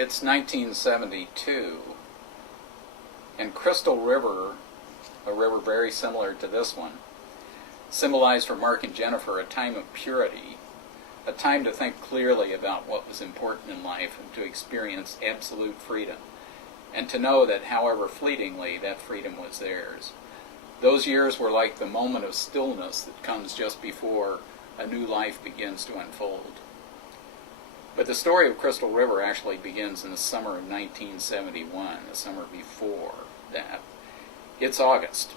It's 1972, and Crystal River, a river very similar to this one, symbolized for Mark and Jennifer a time of purity, a time to think clearly about what was important in life and to experience absolute freedom, and to know that however fleetingly that freedom was theirs. Those years were like the moment of stillness that comes just before a new life begins to unfold. But the story of Crystal River actually begins in the summer of 1971, the summer before that. It's August,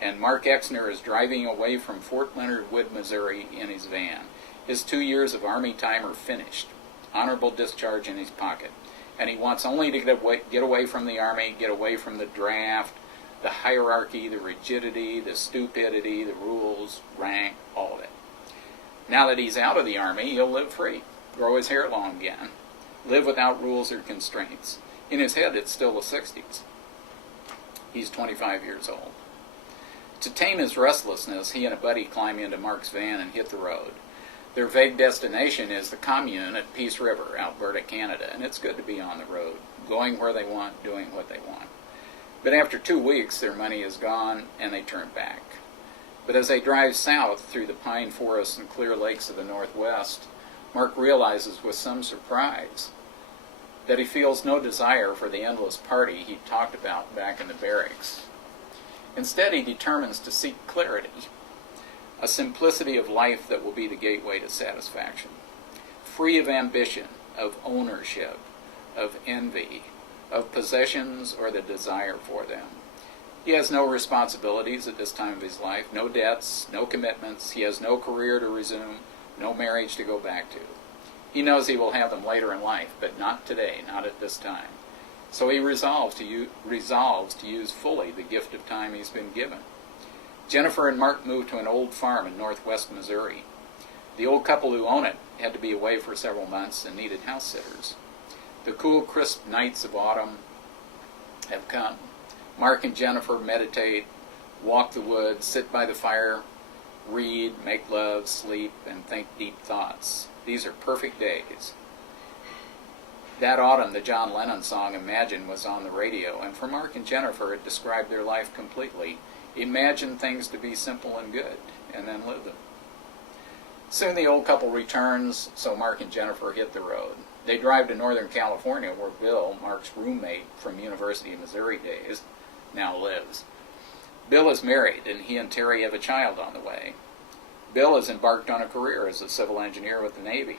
and Mark Exner is driving away from Fort Leonard Wood, Missouri in his van. His 2 years of Army time are finished, honorable discharge in his pocket, and he wants only to get away from the Army, get away from the draft, the hierarchy, the rigidity, the stupidity, the rules, rank, all of it. Now that he's out of the Army, he'll live free, grow his hair long again, live without rules or constraints. In his head, it's still the 60s. He's 25 years old. To tame his restlessness, he and a buddy climb into Mark's van and hit the road. Their vague destination is the commune at Peace River, Alberta, Canada, and it's good to be on the road, going where they want, doing what they want. But after 2 weeks, their money is gone, and they turn back. But as they drive south through the pine forests and clear lakes of the Northwest, Mark realizes with some surprise that he feels no desire for the endless party he talked about back in the barracks. Instead, he determines to seek clarity, a simplicity of life that will be the gateway to satisfaction, free of ambition, of ownership, of envy, of possessions or the desire for them. He has no responsibilities at this time of his life, no debts, no commitments. He has no career to resume, no marriage to go back to. He knows he will have them later in life, but not today, not at this time. So he resolves to use fully the gift of time he's been given. Jennifer and Mark moved to an old farm in northwest Missouri. The old couple who own it had to be away for several months and needed house sitters. The cool, crisp nights of autumn have come. Mark and Jennifer meditate, walk the woods, sit by the fire, read, make love, sleep, and think deep thoughts. These are perfect days. That autumn, the John Lennon song Imagine was on the radio, and for Mark and Jennifer it described their life completely. Imagine things to be simple and good, and then live them. Soon the old couple returns, so Mark and Jennifer hit the road. They drive to Northern California, where Bill, Mark's roommate from University of Missouri days, now lives. Bill is married, and he and Terry have a child on the way. Bill has embarked on a career as a civil engineer with the Navy.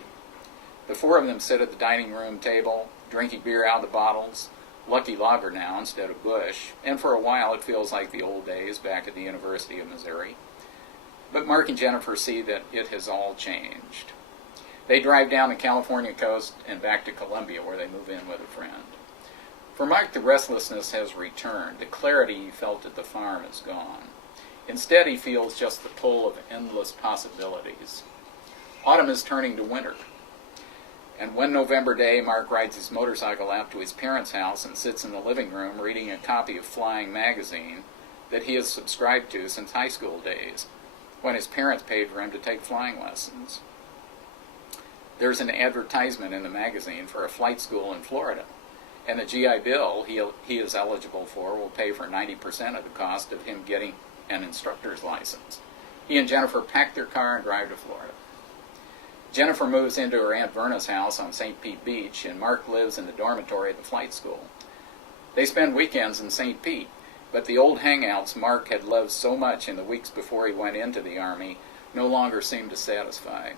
The four of them sit at the dining room table, drinking beer out of the bottles, Lucky Lager now instead of Busch, and for a while it feels like the old days back at the University of Missouri. But Mark and Jennifer see that it has all changed. They drive down the California coast and back to Columbia, where they move in with a friend. For Mark, the restlessness has returned. The clarity he felt at the farm is gone. Instead, he feels just the pull of endless possibilities. Autumn is turning to winter. And one November day, Mark rides his motorcycle out to his parents' house and sits in the living room reading a copy of Flying magazine that he has subscribed to since high school days, when his parents paid for him to take flying lessons. There's an advertisement in the magazine for a flight school in Florida, and the GI Bill he is eligible for will pay for 90% of the cost of him getting an instructor's license. He and Jennifer pack their car and drive to Florida. Jennifer moves into her Aunt Verna's house on St. Pete Beach, and Mark lives in the dormitory at the flight school. They spend weekends in St. Pete, but the old hangouts Mark had loved so much in the weeks before he went into the Army no longer seem to satisfy.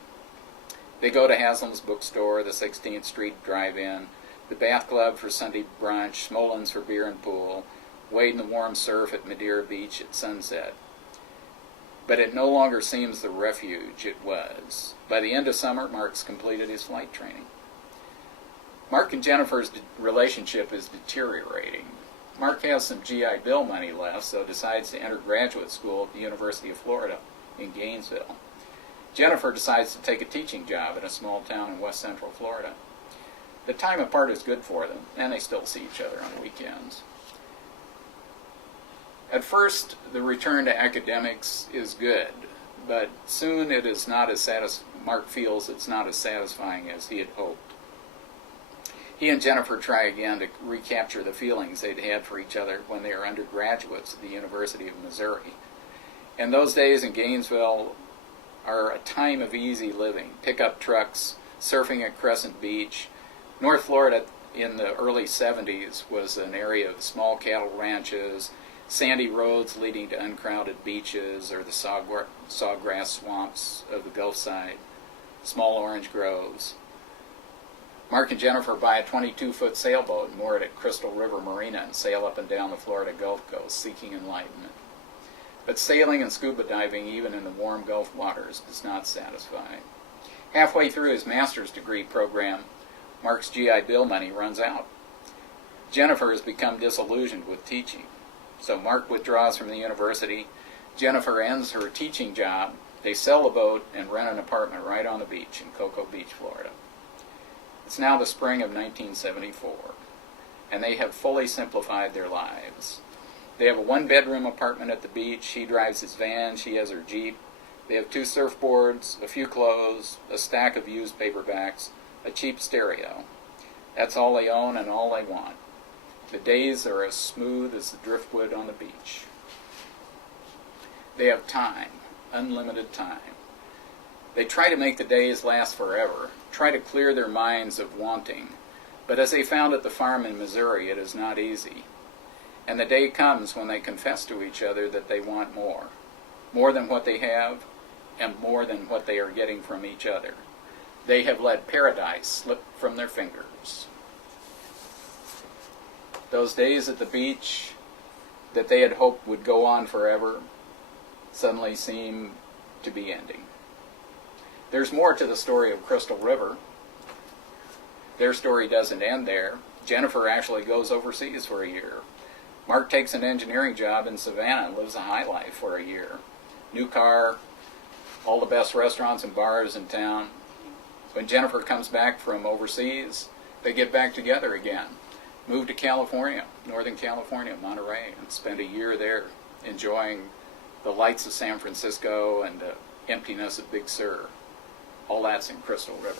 They go to Haslam's bookstore, the 16th Street Drive-In, the Bath Club for Sunday brunch, Smolin's for beer and pool, wade in the warm surf at Madeira Beach at sunset. But it no longer seems the refuge it was. By the end of summer, Mark's completed his flight training. Mark and Jennifer's relationship is deteriorating. Mark has some GI Bill money left, so decides to enter graduate school at the University of Florida in Gainesville. Jennifer decides to take a teaching job in a small town in west central Florida. The time apart is good for them, and they still see each other on weekends. At first, the return to academics is good, but soon it is not as Mark feels it's not as satisfying as he had hoped. He and Jennifer try again to recapture the feelings they'd had for each other when they were undergraduates at the University of Missouri. And those days in Gainesville are a time of easy living. Pickup trucks, surfing at Crescent Beach. North Florida in the early 70s was an area of small cattle ranches, sandy roads leading to uncrowded beaches or the sawgrass swamps of the Gulf side, small orange groves. Mark and Jennifer buy a 22-foot sailboat and moor it at Crystal River Marina and sail up and down the Florida Gulf Coast seeking enlightenment. But sailing and scuba diving, even in the warm Gulf waters, does not satisfy. Halfway through his master's degree program, Mark's GI Bill money runs out. Jennifer has become disillusioned with teaching. So Mark withdraws from the university. Jennifer ends her teaching job. They sell the boat and rent an apartment right on the beach in Cocoa Beach, Florida. It's now the spring of 1974, and they have fully simplified their lives. They have a one-bedroom apartment at the beach. He drives his van. She has her Jeep. They have 2 surfboards, a few clothes, a stack of used paperbacks, a cheap stereo. That's all they own and all they want. The days are as smooth as the driftwood on the beach. They have time, unlimited time. They try to make the days last forever, try to clear their minds of wanting, but as they found at the farm in Missouri, it is not easy. And the day comes when they confess to each other that they want more than what they have, and more than what they are getting from each other. They have let paradise slip from their fingers. Those days at the beach that they had hoped would go on forever suddenly seem to be ending. There's more to the story of Crystal River. Their story doesn't end there. Jennifer actually goes overseas for a year. Mark takes an engineering job in Savannah and lives a high life for a year. New car, all the best restaurants and bars in town. When Jennifer comes back from overseas, they get back together again. Move to California, Northern California, Monterey, and spend a year there enjoying the lights of San Francisco and the emptiness of Big Sur. All that's in Crystal River.